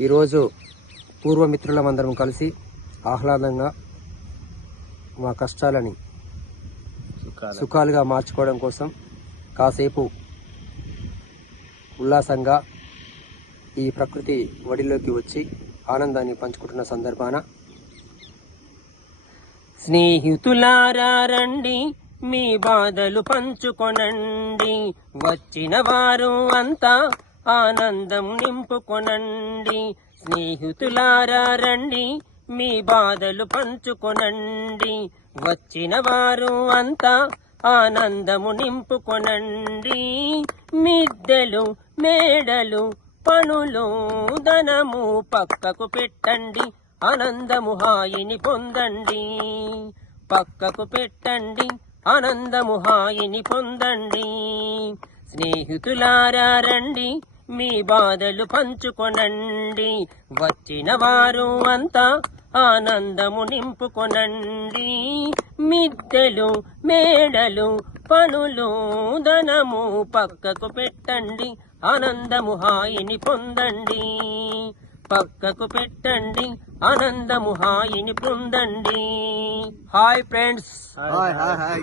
ఈరోజు పూర్వమిత్రులమందరం కలిసి ఆహ్లాదంగా మా కష్టాలని సుఖాలుగా మార్చుకోవడం కోసం కాసేపు ఉల్లాసంగా ఈ ప్రకృతి ఒడిలోకి వచ్చి ఆనందాన్ని పంచుకుంటున్న సందర్భాన స్నేహితులారా రండి మీ బాధలు పంచుకొనండి. వచ్చిన వారు అంతా ఆనందం నింపుకొనండి. స్నేహితులారా రండి మీ బాధలు పంచుకొనండి. వచ్చిన వారు అంతా ఆనందము నింపుకొనండి. మిద్దెలు మేడలు పనులు ధనము పక్కకు పెట్టండి. ఆనందము హాయిని పొందండి. పక్కకు పెట్టండి ఆనందము హాయిని పొందండి. స్నేహితులారా రండి మీ బాధలు పంచుకొనండి. వచ్చిన వారు అంతా ఆనందము నింపుకొనండి. మిద్దెలు మేడలు పనులు ధనము పక్కకు పెట్టండి. ఆనందము హాయిని పొందండి. పక్కకు పెట్టండి. ఆనందము హాయిని పొందండి. Hi friends. Hi hi hi.